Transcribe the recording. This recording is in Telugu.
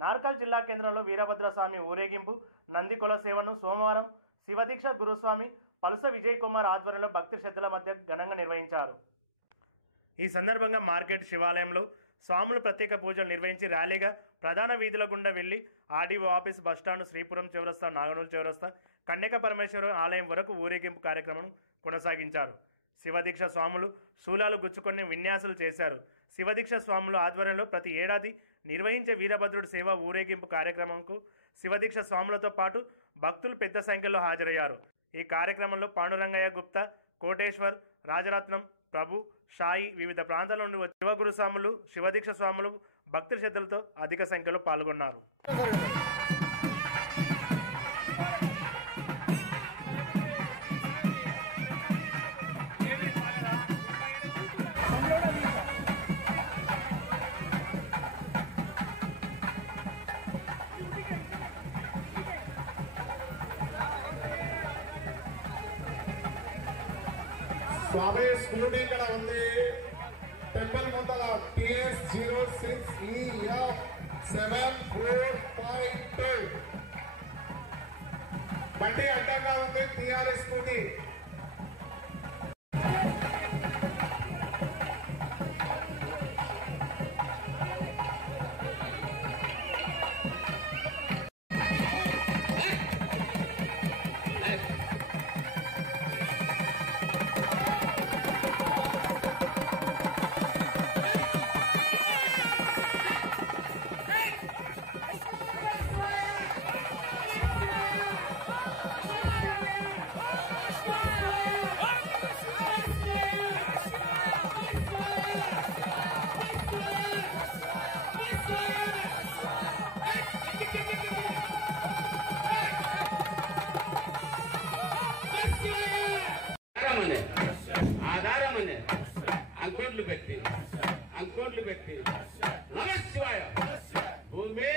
నార్కల్ జిల్లా కేంద్రంలో వీరభద్రస్వామి ఊరేగింపు నందికొల సేవను సోమవారం శివదీక్ష గురుస్వామి పలుస విజయ్ కుమార్ ఆధ్వర్యంలో భక్తి శ్రద్ధల మధ్య ఘనంగా నిర్వహించారు. ఈ సందర్భంగా మార్కెట్ శివాలయంలో స్వాములు ప్రత్యేక పూజలు నిర్వహించి ర్యాలీగా ప్రధాన వీధుల గుండా వెళ్లి ఆర్డీఓ ఆఫీస్ బస్టాండ్ శ్రీపురం చౌరస్తా నాగనూలు చౌరస్తా కన్యక పరమేశ్వర ఆలయం వరకు ఊరేగింపు కార్యక్రమం కొనసాగించారు. శివదీక్ష స్వాములు శూలాలు గుచ్చుకొని విన్యాసాలు చేశారు. శివదీక్ష స్వాములు ఆధ్వర్యంలో ప్రతి ఏడాది నిర్వహించే వీరభద్రుడి సేవ ఊరేగింపు కార్యక్రమంకు శివదీక్ష స్వాములతో పాటు భక్తులు పెద్ద సంఖ్యలో హాజరయ్యారు. ఈ కార్యక్రమంలో పాండురంగయ్య గుప్తా, కోటేశ్వర్, రాజరత్నం, ప్రభు, షాయి వివిధ ప్రాంతాల నుండి వచ్చే శివగురు స్వాములు శివదీక్ష స్వాములు భక్తి శ్రద్ధలతో అధిక సంఖ్యలో పాల్గొన్నారు. స్వామి స్కూటీ ఇక్కడ ఉంది. టెంపుల్ ముందర TS 06EF 7452 బండి అడ్డంగా ఉంది. TRS స్కూటీ ఆధారమనే అంకోట్లు పెట్టి నమః శివాయ భూమి